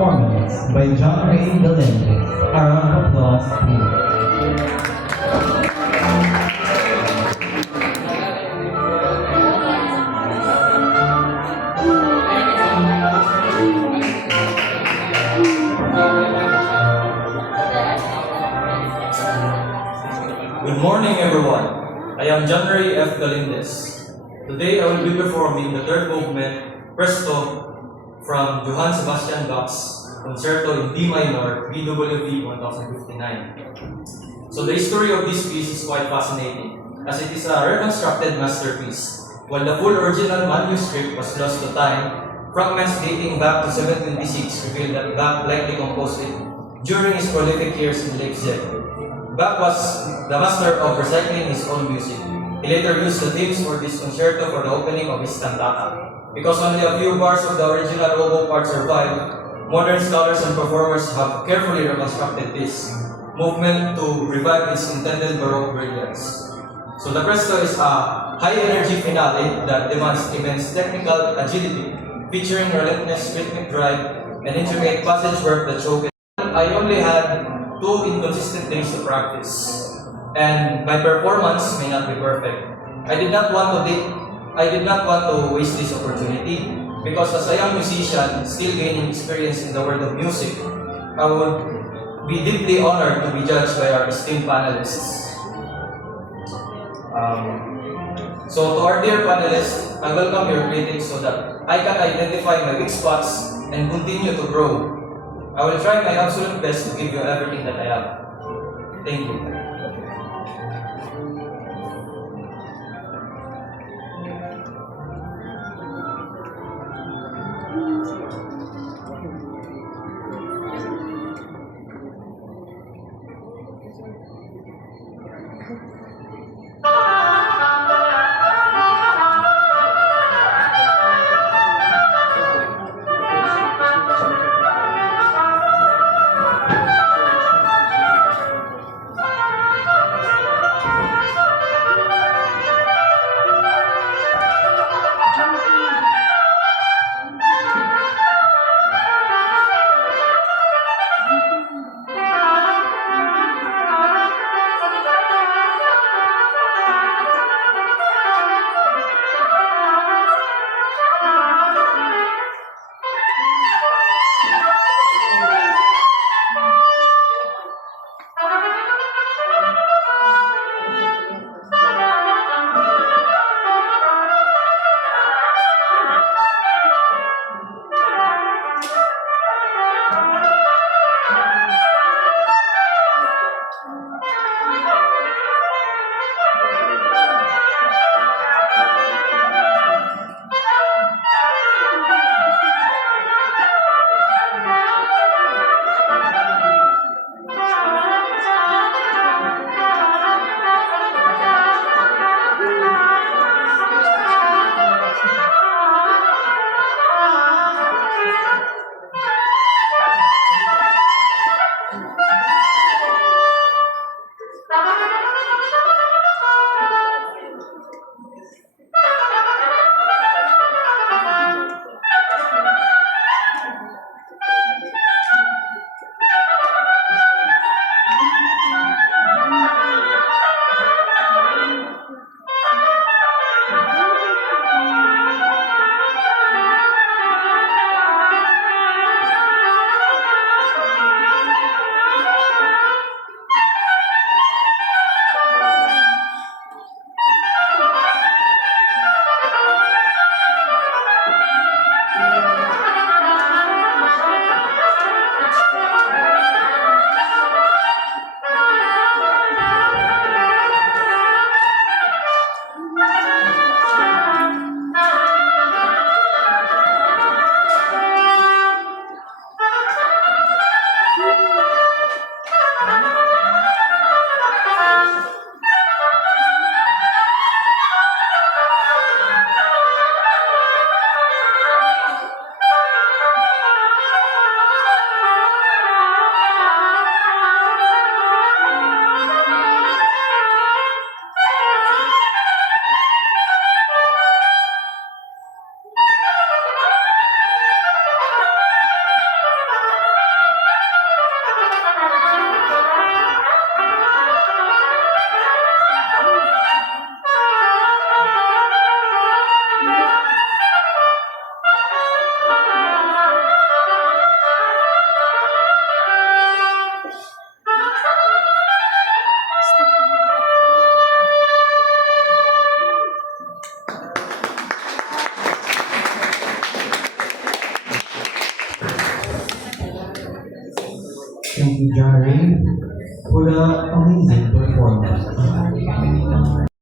performance by John Ray Galindez. A round of applause, please. Good morning, everyone. I am John Ray F. Galindez. Today, I will be performing the third movement, Presto, from Johann Sebastian Bach's Concerto in D minor, BWV 1059. So the history of this piece is quite fascinating, as it is a reconstructed masterpiece. While the full original manuscript was lost to time, fragments dating back to 726 reveal that Bach likely composed it during his prolific years in Leipzig. Bach was the master of recycling his own music. He later used the themes for this concerto for the opening of his cantata. Because only a few bars of the original oboe part survive, modern scholars and performers have carefully reconstructed this movement to revive its intended Baroque brilliance. So the Presto is a high-energy finale that demands immense technical agility, featuring relentless rhythmic drive and intricate passage work that showcase. I only had 2 inconsistent days to practice, and my performance may not be perfect. I did not want to waste this opportunity, because as a young musician still gaining experience in the world of music, I would be deeply honored to be judged by our esteemed panelists. So to our dear panelists, I welcome your critics so that I can identify my weak spots and continue to grow. I will try my absolute best to give you everything that I have. Thank you. Thank you, John Ray, for the amazing performance.